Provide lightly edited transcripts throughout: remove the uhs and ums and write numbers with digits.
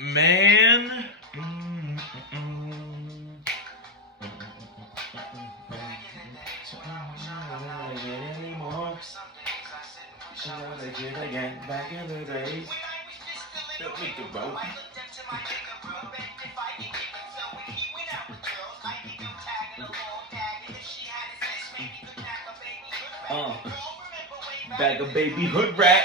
Man. Again, back in the days. Don't make the boat. Bag of baby hood rat.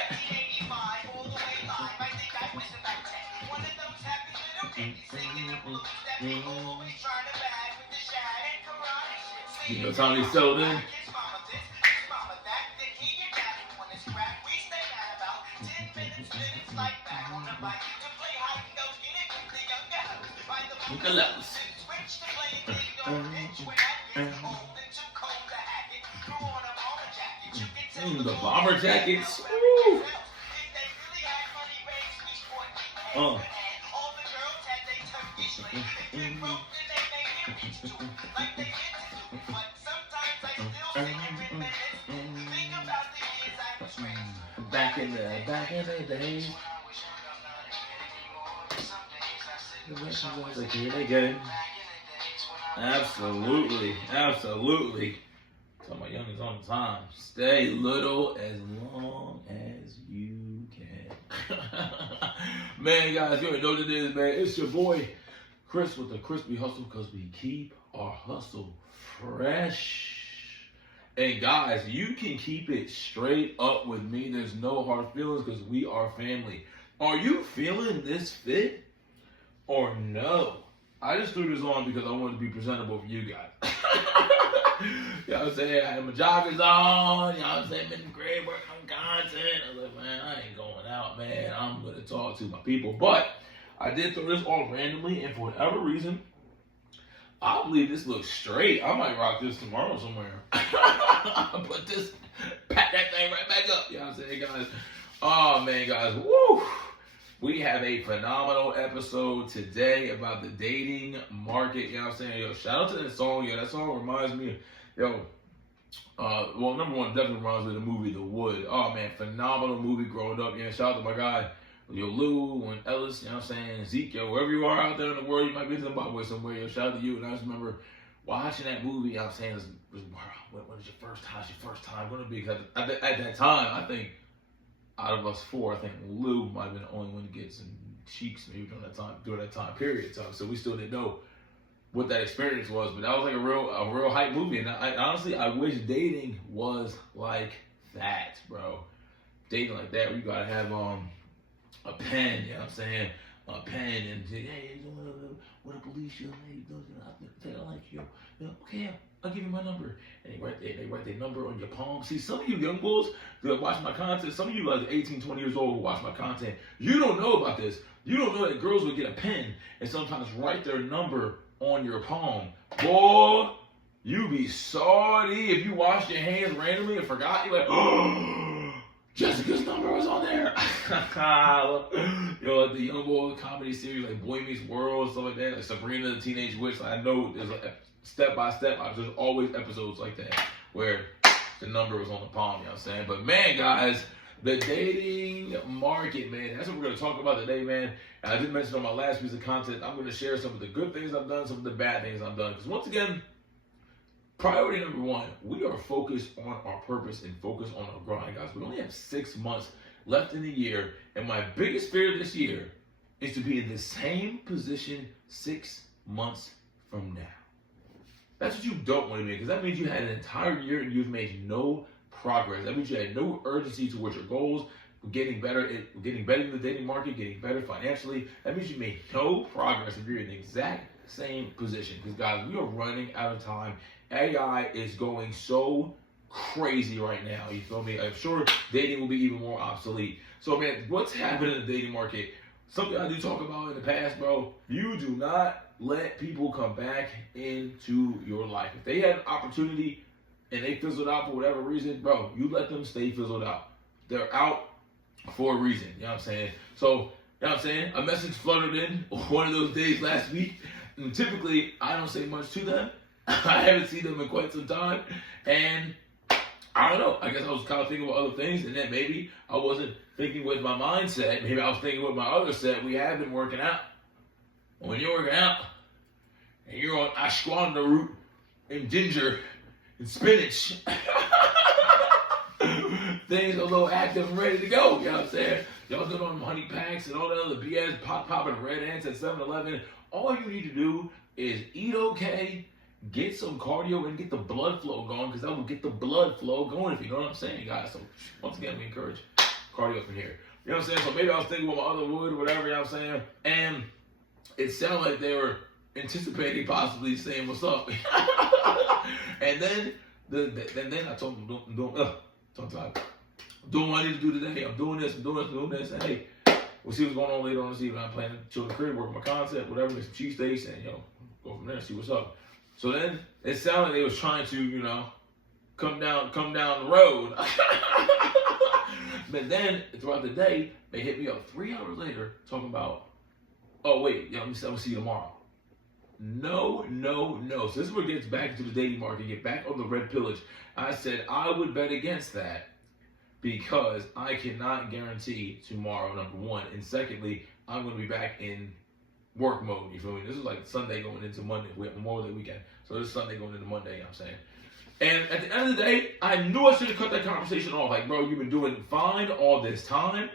You know Tommy Selden. Look at those. The bomber jackets. Woo. Back in the days. Again. Absolutely. Tell my youngest on time. Stay little as long as you can. Man, guys, you already know what it is, man. It's your boy, Chris, with the Crispy Hustle, because we keep our hustle fresh. And guys, you can keep it straight up with me. There's no hard feelings because we are family. Are you feeling this fit or no? I just threw this on because I wanted to be presentable for you guys. You know what I'm saying? I had my joggers on. You know what I'm saying? Been great work on content. I was like, man, I ain't going out, man. I'm going to talk to my people. But I did throw this on randomly, and for whatever reason, I believe this looks straight. I might rock this tomorrow somewhere. Put this, pat that thing right back up. You know what I'm saying, guys? Oh, man, guys. Woo! We have a phenomenal episode today about the dating market. You know what I'm saying? Yo, shout out to that song. Yo, that song reminds me of, well, number one, definitely reminds me of the movie The Wood. Oh, man, phenomenal movie growing up. Yeah, shout out to my guy, Yo, Lou and Ellis, you know what I'm saying? Ezekiel, wherever you are out there in the world, you might be in Zimbabwe somewhere. Yo, shout out to you. And I just remember watching that movie. You know what I'm saying? What is your first time? It's your first time going to be? Because at that time, I think, out of us four, I think Lou might have been the only one to get some cheeks maybe during that time period. So we still didn't know what that experience was, but that was like a real hype movie. And I honestly, I wish dating was like that, bro. Dating like that, where you gotta have a pen, you know what I'm saying? A pen and say, hey, what a police young lady does, I like you. Okay, I'll give you my number. And they write their number on your palm. See, some of you young bulls that watch my content, some of you like 18, 20 years old who watch my content, you don't know about this. You don't know that girls would get a pen and sometimes write their number on your palm. Boy, you be sorry if you washed your hands randomly and forgot. You're like, oh, Jessica's number was on there. Yo, like the young boy comedy series like Boy Meets World, stuff like that, like Sabrina the Teenage Witch. I know there's like step by step. There's always episodes like that where the number was on the palm. You know what I'm saying? But man, guys, the dating market, man, that's what we're gonna talk about today, man. And I did mention on my last piece of content, I'm gonna share some of the good things I've done, some of the bad things I've done. Because once again, priority number one, we are focused on our purpose and focused on our grind, guys. We only have 6 months left in the year, and my biggest fear this year is to be in the same position 6 months from now. That's what you don't want to be, because that means you had an entire year and you've made no progress. That means you had no urgency towards your goals, getting better in the dating market, getting better financially. That means you made no progress if you're in the exact same position. Because guys, we are running out of time. AI is going so crazy right now. You feel me? I'm sure dating will be even more obsolete. So man, what's happening in the dating market? Something I do talk about in the past, bro. You do not let people come back into your life. If they had an opportunity and they fizzled out for whatever reason, bro, you let them stay fizzled out. They're out for a reason. You know what I'm saying? So, you know what I'm saying? A message fluttered in one of those days last week. And typically, I don't say much to them. I haven't seen them in quite some time. And I don't know. I guess I was kind of thinking about other things, and then maybe I wasn't thinking with my mindset. Maybe I was thinking with my other set. We have been working out. When you're working out, and you're on ashwagandha root and ginger and spinach, things are a little active and ready to go. You know what I'm saying? Y'all doing on honey packs and all that other BS, popping red ants at 7-Eleven. All you need to do is eat okay, get some cardio, and get the blood flow going, because that will get the blood flow going, if you know what I'm saying, guys. So, once again, we encourage cardio from here. You know what I'm saying? So, maybe I was thinking with my other wood or whatever, you know what I'm saying? And it sounded like they were anticipating possibly saying what's up. And then I told them, doing what I need to do today. I'm doing this. And hey, we'll see what's going on later on this evening. I'm planning to chill in the crib, work my concept, whatever, get some cheesesteaks, and go from there and see what's up. So then it sounded like they was trying to, come down the road. But then throughout the day, they hit me up 3 hours later talking about, oh wait, I'm gonna see you tomorrow. No. So this is where it gets back into the dating market, get back on the red pillage. I said I would bet against that because I cannot guarantee tomorrow, number one. And secondly, I'm going to be back in work mode, you feel me? This is like Sunday going into Monday. We have Memorial Day weekend. So this is Sunday going into Monday, you know what I'm saying? And at the end of the day, I knew I should have cut that conversation off. Like, bro, you've been doing fine all this time.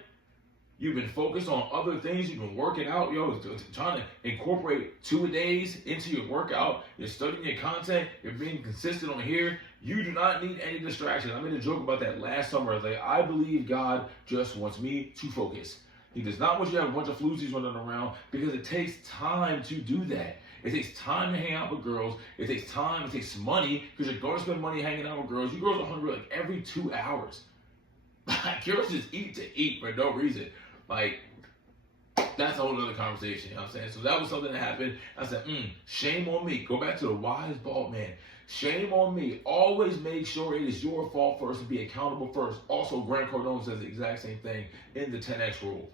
You've been focused on other things. You've been working out, trying to incorporate 2-a-days into your workout. You're studying your content. You're being consistent on here. You do not need any distractions. I made a joke about that last summer. Like, I believe God just wants me to focus. He does not want you to have a bunch of floozies running around, because it takes time to do that. It takes time to hang out with girls. It takes time. It takes money, because you're going to spend money hanging out with girls. You girls are hungry like every 2 hours. Like, girls just eat to eat for no reason. Like, that's a whole other conversation, you know what I'm saying? So that was something that happened. I said, shame on me. Go back to the wise bald man. Shame on me. Always make sure it is your fault first and be accountable first. Also, Grant Cardone says the exact same thing in the 10X rule.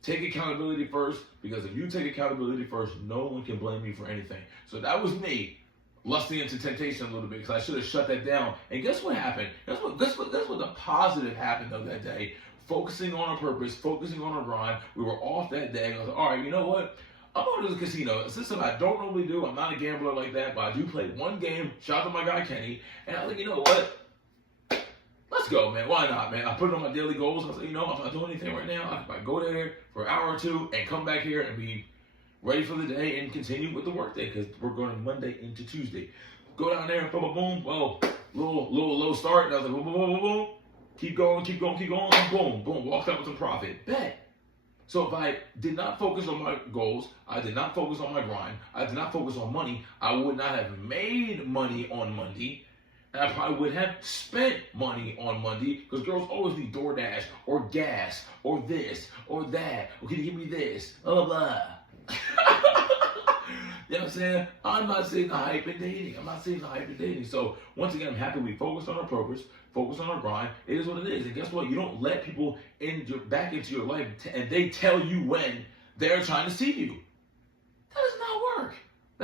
Take accountability first, because if you take accountability first, no one can blame you for anything. So that was me lusting into temptation a little bit, because I should have shut that down. And guess what happened? Guess what the positive happened of that day? Focusing on our purpose, focusing on our grind. We were off that day. I was like, all right, you know what? I'm going to the casino. It's something I don't normally do. I'm not a gambler like that, but I do play one game. Shout out to my guy, Kenny. And I was like, you know what? Let's go, man. Why not, man? I put it on my daily goals. I was like, I'm not doing anything right now. I go there for an hour or two and come back here and be ready for the day and continue with the work day, because we're going Monday into Tuesday. Go down there, boom, boom, boom. Well, little low start. And I was like, boom, boom, boom, boom, boom. Keep going, boom, boom, walked out with some profit. Bet. So if I did not focus on my goals, I did not focus on my grind, I did not focus on money, I would not have made money on Monday, and I probably would have spent money on Monday, because girls always need DoorDash, or gas, or this, or that, or can you give me this, blah, blah. You know what I'm saying? I'm not saying the hype in dating. So, once again, I'm happy we focused on our purpose, focused on our grind. It is what it is. And guess what? You don't let people back into your life and they tell you when they're trying to see you. That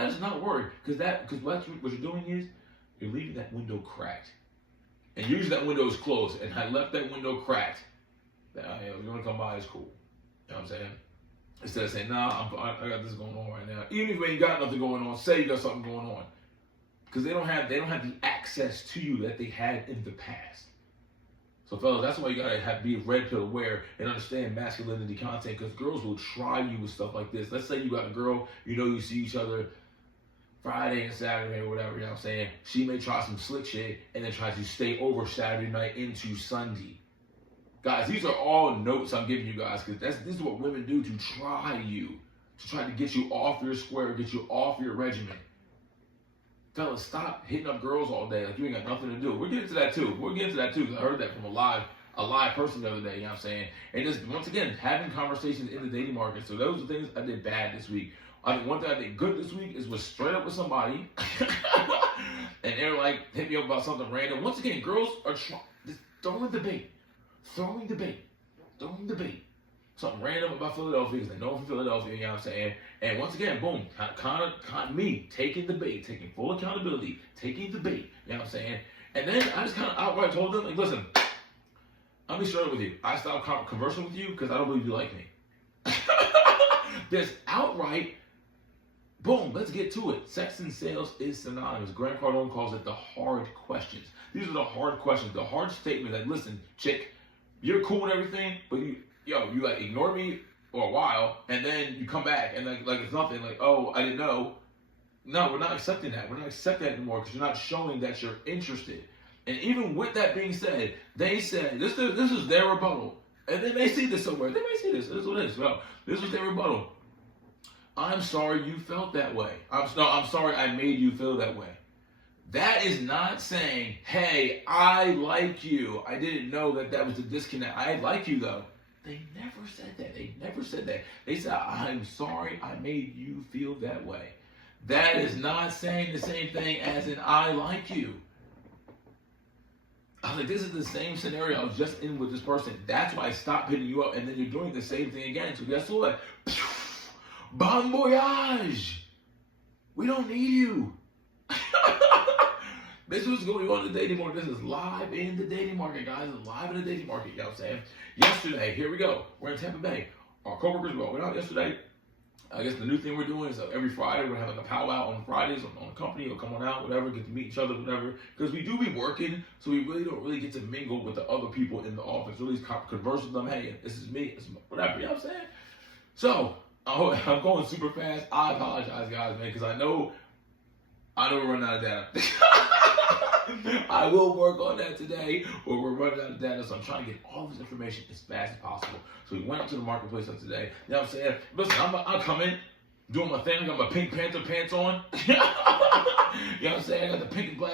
does not work. Because what you're doing is you're leaving that window cracked. And usually that window is closed. And I left that window cracked. That, you're going to come by, it's cool. You know what I'm saying? Instead of saying, nah, I got this going on right now. Even if you ain't got nothing going on, say you got something going on. Because they don't have the access to you that they had in the past. So fellas, that's why you gotta be red pill aware and understand masculinity content, because girls will try you with stuff like this. Let's say you got a girl, you see each other Friday and Saturday or whatever, you know what I'm saying? She may try some slick shit and then try to stay over Saturday night into Sunday. Guys, these are all notes I'm giving you guys, because this is what women do to try to get you off your square, get you off your regimen. Fellas, stop hitting up girls all day like you ain't got nothing to do. We're getting to that too. Because I heard that from a live person the other day, you know what I'm saying? And just, once again, having conversations in the dating market. So those are things I did bad this week. I think one thing I did good this week was straight up with somebody, and they're like, hit me up about something random. Once again, girls are just throwing debate. Something random about Philadelphia, because they know I'm from Philadelphia, you know what I'm saying? And once again, boom, kind of me taking the bait, taking full accountability, taking the bait, you know what I'm saying? And then I just kind of outright told them, like, listen, I'll be straight with you. I stopped conversing with you because I don't believe you like me. Just outright, boom, let's get to it. Sex and sales is synonymous. Grant Cardone calls it the hard questions. These are the hard questions, the hard statement that, listen, chick, you're cool and everything, but you like ignore me for a while, and then you come back and like it's nothing, like, oh, I didn't know. No, we're not accepting that. We're not accepting that anymore because you're not showing that you're interested. And even with that being said, they said, this is their rebuttal. And they may see this somewhere. They may see this. This is what it is. Well, this was their rebuttal. I'm sorry you felt that way. I'm sorry I made you feel that way. That is not saying, hey, I like you. I didn't know that was the disconnect. I like you, though. They never said that. They never said that. They said, I'm sorry I made you feel that way. That is not saying the same thing as in I like you. I was like, this is the same scenario I was just in with this person. That's why I stopped hitting you up, and then you're doing the same thing again. So guess what? Bon voyage! We don't need you. This is what's going on in the dating market. This is live in the dating market, guys. It's live in the dating market, you know what I'm saying? Yesterday, here we go. We're in Tampa Bay. Our coworkers went out yesterday. I guess the new thing we're doing is every Friday we're going to have like a powwow on Fridays on the company, or come on out, whatever, get to meet each other, whatever. Because we do be working, so we really don't get to mingle with the other people in the office. Really converse with them. Hey, this is me, this is whatever, you know what I'm saying? So, I'm going super fast. I apologize, guys, man, because I know we're running out of data. I will work on that today, but we're running out of data, so I'm trying to get all this information as fast as possible. So we went up to the marketplace of today. You know what I'm saying? Listen, I'm coming, doing my thing. I got my Pink Panther pants on. You know what I'm saying? I got the pink and black